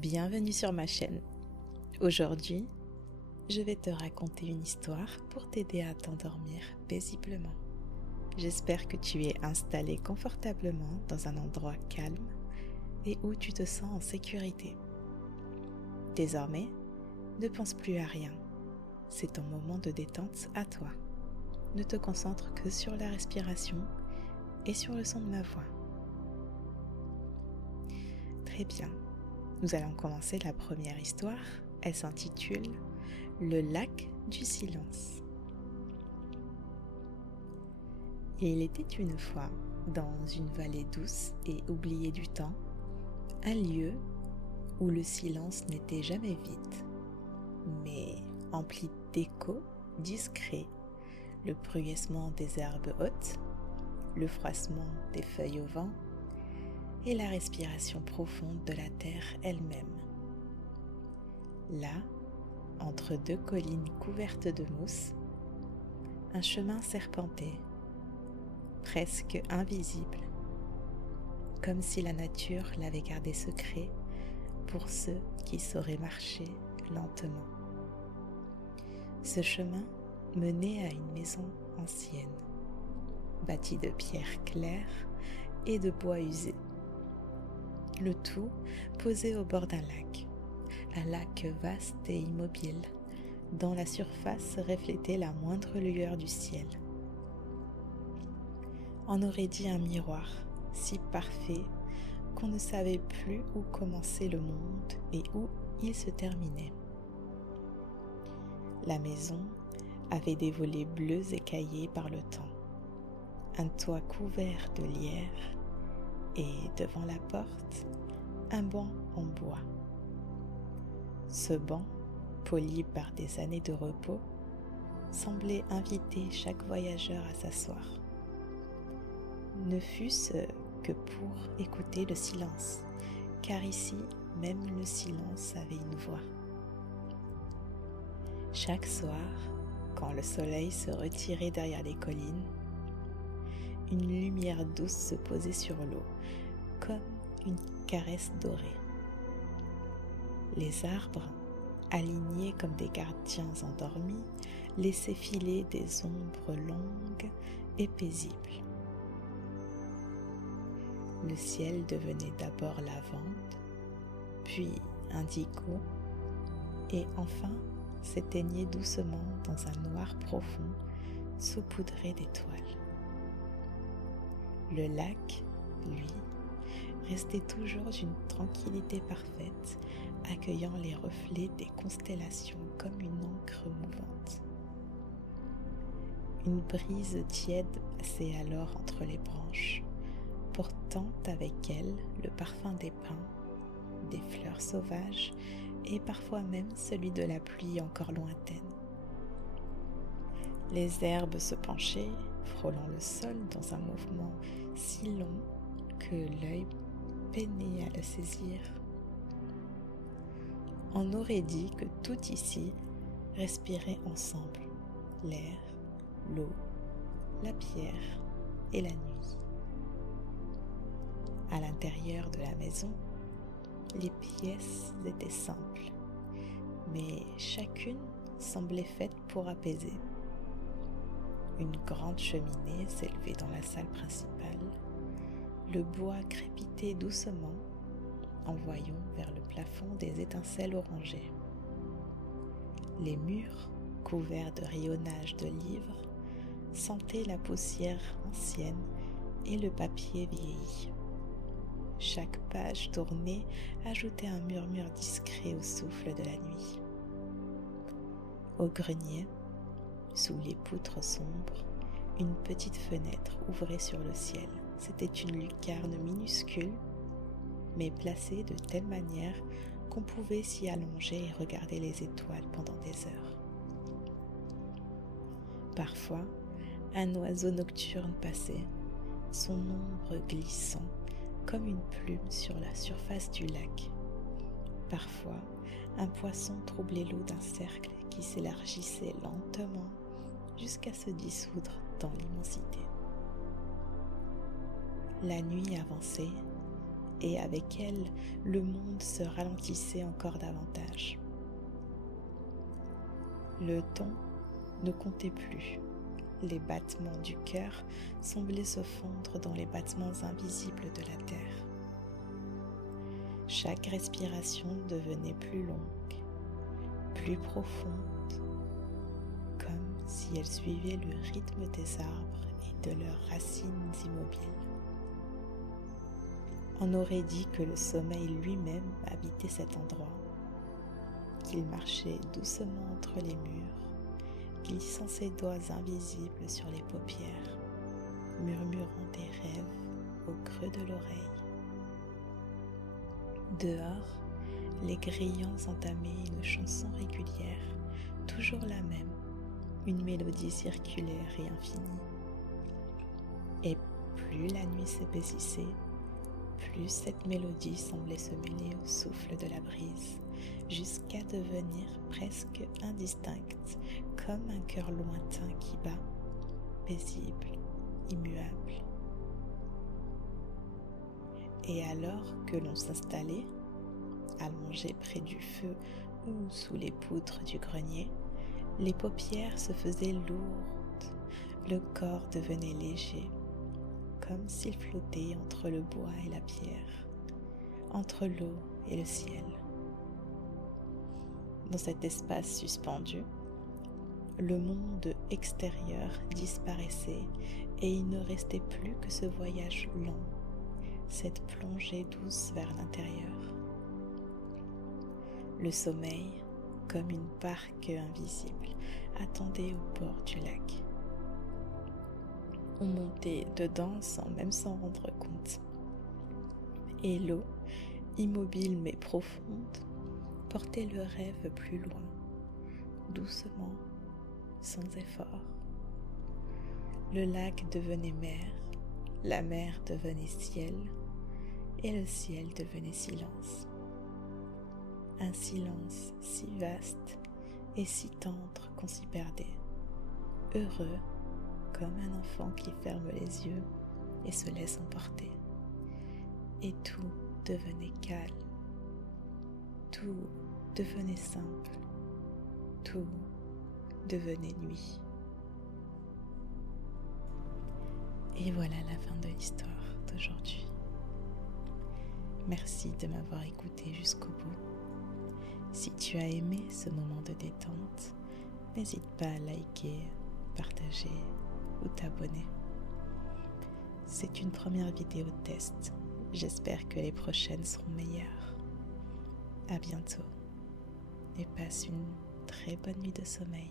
Bienvenue sur ma chaîne. Aujourd'hui, je vais te raconter une histoire pour t'aider à t'endormir paisiblement. J'espère que tu es installé confortablement dans un endroit calme et où tu te sens en sécurité. Désormais, ne pense plus à rien. C'est ton moment de détente à toi. Ne te concentre que sur la respiration et sur le son de ma voix. Très bien. Nous allons commencer la première histoire. Elle s'intitule « Le lac du silence ». Il était une fois, dans une vallée douce et oubliée du temps, un lieu où le silence n'était jamais vide, mais empli d'échos discrets, le bruissement des herbes hautes, le froissement des feuilles au vent, et la respiration profonde de la terre elle-même. Là, entre deux collines couvertes de mousse, un chemin serpentait, presque invisible, comme si la nature l'avait gardé secret pour ceux qui sauraient marcher lentement. Ce chemin menait à une maison ancienne, bâtie de pierres claires et de bois usés. Le tout posé au bord d'un lac vaste et immobile, dont la surface reflétait la moindre lueur du ciel. On aurait dit un miroir, si parfait qu'on ne savait plus où commençait le monde et où il se terminait. La maison avait des volets bleus écaillés par le temps, un toit couvert de lierre, et devant la porte, un banc en bois. Ce banc, poli par des années de repos, semblait inviter chaque voyageur à s'asseoir. Ne fût-ce que pour écouter le silence, car ici, même le silence avait une voix. Chaque soir, quand le soleil se retirait derrière les collines, une lumière douce se posait sur l'eau, comme une caresse dorée. Les arbres, alignés comme des gardiens endormis, laissaient filer des ombres longues et paisibles. Le ciel devenait d'abord lavande, puis indigo, et enfin s'éteignait doucement dans un noir profond saupoudré d'étoiles. Le lac, lui, restait toujours d'une tranquillité parfaite, accueillant les reflets des constellations comme une encre mouvante. Une brise tiède passait alors entre les branches, portant avec elle le parfum des pins, des fleurs sauvages et parfois même celui de la pluie encore lointaine. Les herbes se penchaient, frôlant le sol dans un mouvement si long que l'œil peinait à le saisir. On aurait dit que tout ici respirait ensemble, l'air, l'eau, la pierre et la nuit. À l'intérieur de la maison, les pièces étaient simples, mais chacune semblait faite pour apaiser. Une grande cheminée s'élevait dans la salle principale. Le bois crépitait doucement, envoyant vers le plafond des étincelles orangées. Les murs, couverts de rayonnages de livres, sentaient la poussière ancienne et le papier vieilli. Chaque page tournée ajoutait un murmure discret au souffle de la nuit. Au grenier, sous les poutres sombres, une petite fenêtre ouvrait sur le ciel. C'était une lucarne minuscule, mais placée de telle manière qu'on pouvait s'y allonger et regarder les étoiles pendant des heures. Parfois, un oiseau nocturne passait, son ombre glissant comme une plume sur la surface du lac. Parfois, un poisson troublait l'eau d'un cercle qui s'élargissait lentement jusqu'à se dissoudre dans l'immensité. La nuit avançait et avec elle, le monde se ralentissait encore davantage. Le temps ne comptait plus. Les battements du cœur semblaient se fondre dans les battements invisibles de la terre. Chaque respiration devenait plus longue, plus profonde, comme si elle suivait le rythme des arbres et de leurs racines immobiles. On aurait dit que le sommeil lui-même habitait cet endroit, qu'il marchait doucement entre les murs, glissant ses doigts invisibles sur les paupières, murmurant des rêves au creux de l'oreille. Dehors, les grillons entamaient une chanson régulière, toujours la même, une mélodie circulaire et infinie. Et plus la nuit s'épaississait, plus cette mélodie semblait se mêler au souffle de la brise, jusqu'à devenir presque indistincte, comme un cœur lointain qui bat, paisible, immuable. Et alors que l'on s'installait, allongé près du feu ou sous les poutres du grenier, les paupières se faisaient lourdes, le corps devenait léger, comme s'il flottait entre le bois et la pierre, entre l'eau et le ciel. Dans cet espace suspendu, le monde extérieur disparaissait et il ne restait plus que ce voyage lent, cette plongée douce vers l'intérieur. Le sommeil, comme une barque invisible, attendait au bord du lac. On montait dedans sans même s'en rendre compte. Et l'eau, immobile mais profonde, portait le rêve plus loin, doucement, sans effort. Le lac devenait mer, la mer devenait ciel, et le ciel devenait silence. Un silence si vaste et si tendre qu'on s'y perdait, heureux comme un enfant qui ferme les yeux et se laisse emporter. Et tout devenait calme, tout devenait simple, tout devenait nuit. Et voilà la fin de l'histoire d'aujourd'hui. Merci de m'avoir écouté jusqu'au bout. Si tu as aimé ce moment de détente, n'hésite pas à liker, partager ou t'abonner. C'est une première vidéo test. J'espère que les prochaines seront meilleures. À bientôt et passe une très bonne nuit de sommeil.